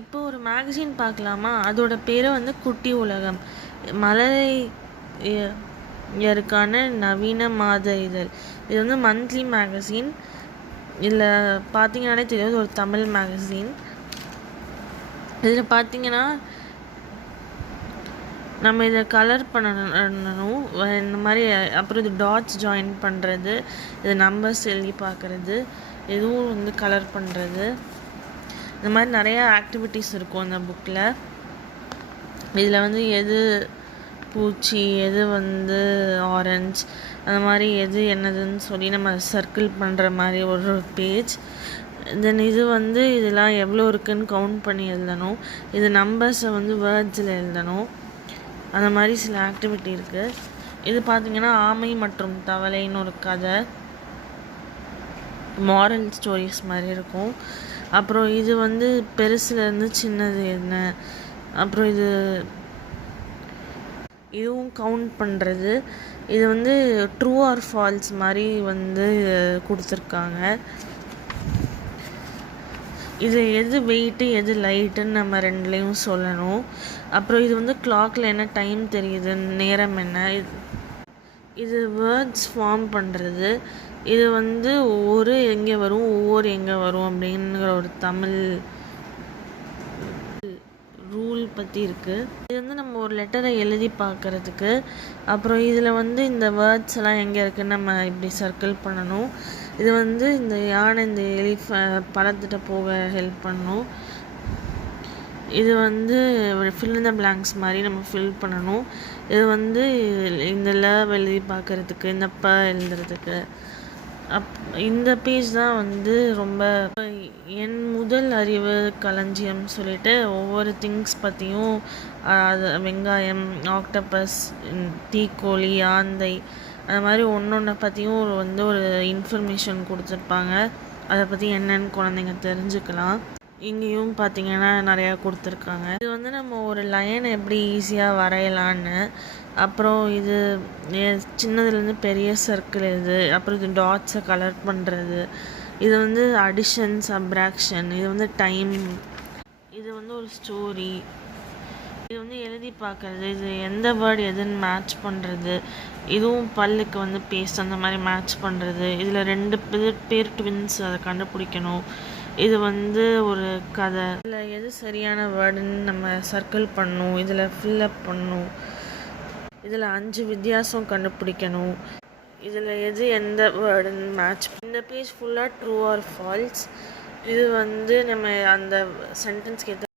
இப்போ ஒரு மேகசின் பார்க்கலாமா? அதோட பேரு வந்து குட்டி உலகம். மழலையருக்கான நவீன மாத இதழ். இது வந்து மந்த்லி மேகசின். இதில் பார்த்தீங்கன்னாலே தெரியும், இது ஒரு தமிழ் மேகசின். இதில் பார்த்தீங்கன்னா நம்ம இதை கலர் பண்ணணும் இந்த மாதிரி. அப்புறம் இது டாட்ஸ் ஜாயின் பண்ணுறது, இது நம்பர்ஸ் எழுதி பார்க்குறது, இதுவும் வந்து கலர் பண்ணுறது. இந்த மாதிரி நிறையா ஆக்டிவிட்டீஸ் இருக்கும் இந்த புக்கில். இதில் வந்து எது பூச்சி, எது வந்து ஆரஞ்ச், அந்த மாதிரி எது என்னதுன்னு சொல்லி நம்ம சர்க்கிள் பண்ணுற மாதிரி ஒரு பேஜ். தென் இது வந்து இதெல்லாம் எவ்வளோ இருக்குதுன்னு கவுண்ட் பண்ணி எழுதணும். இது நம்பர்ஸை வந்து வேர்ட்ஸில் எழுதணும். அந்த மாதிரி சில ஆக்டிவிட்டி இருக்குது. இது பார்த்திங்கன்னா ஆமை மற்றும் தவளைன்னு ஒரு கதை, மாரல் ஸ்டோரிஸ் மாதிரி இருக்கும். அப்புறம் இது வந்து பெருசுலேருந்து சின்னது என்ன, அப்புறம் இதுவும் கவுண்ட் பண்ணுறது. இது வந்து ட்ரூ ஆர் ஃபால்ஸ் மாதிரி வந்து கொடுத்துருக்காங்க. இது எது வெயிட்டு எது லைட்டுன்னு நம்ம ரெண்டுலேயும் சொல்லணும். அப்புறம் இது வந்து கிளாக்கில் என்ன டைம் தெரியுது, நேரம் என்ன. இது வேர்ட்ஸ் ஃபார்ம் பண்ணுறது. இது வந்து ஒவ்வொரு எங்கே வரும், ஒவ்வொரு எங்கே வரும் அப்படிங்கிற ஒரு தமிழ் ரூல் பற்றி இருக்குது. இது வந்து நம்ம ஒரு லெட்டரை எழுதி பார்க்குறதுக்கு. அப்புறம் இதில் வந்து இந்த வேர்ட்ஸ் எல்லாம் எங்கே இருக்குதுன்னு நம்ம இப்படி சர்க்கிள் பண்ணணும். இது வந்து இந்த யானை இந்த எலி பழத்திட்ட போக ஹெல்ப் பண்ணணும். இது வந்து ஃபில் இன் த பிளாங்க்ஸ் மாதிரி நம்ம ஃபில் பண்ணணும். இது வந்து இந்த எழுதி பார்க்குறதுக்கு, இந்த எழுதுறதுக்கு. இந்த பேஜ் தான் வந்து ரொம்ப என் முதல் அறிவு களஞ்சியம் சொல்லிட்டு ஒவ்வொரு திங்ஸ் பற்றியும், அது வெங்காயம், ஆக்டோபஸ், தீக்கோழி, ஆந்தை, அது மாதிரி ஒன்று பற்றியும் வந்து ஒரு இன்ஃபர்மேஷன் கொடுத்துருப்பாங்க. அதை பற்றி என்னென்னு குழந்தைங்க தெரிஞ்சுக்கலாம். இங்கேயும் பார்த்திங்கன்னா நிறையா கொடுத்துருக்காங்க. இது வந்து நம்ம ஒரு லைனை எப்படி ஈஸியாக வரையலான்னு. அப்புறம் இது சின்னதுலேருந்து பெரிய சர்க்கிள் இது. அப்புறம் இது டாட்ஸை கலர் பண்ணுறது. இது வந்து அடிஷன், சப்ராக்ஷன். இது வந்து டைம். இது வந்து ஒரு ஸ்டோரி. இது வந்து எழுதி பார்க்குறது. இது எந்த வேர்டு எதுன்னு மேட்ச் பண்ணுறது. இதுவும் பல்லுக்கு வந்து பேஸ்ட் அந்த மாதிரி மேட்ச் பண்ணுறது. இதில் 2 பேர் ட்வின்ஸ், அதை கண்டுபிடிக்கணும். இது வந்து ஒரு கதை. இதில் எது சரியான வேர்டுன்னு நம்ம சர்க்கிள் பண்ணணும். இதில் ஃபில்லப் பண்ணணும். இதில் 5 வித்தியாசம் கண்டுபிடிக்கணும். இதில் எது எந்த வேர்டுன்னு மேட்ச். இந்த பேஜ் ஃபுல்லாக ட்ரூ ஆர் ஃபால்ஸ். இது வந்து நம்ம அந்த சென்டென்ஸ்க்கு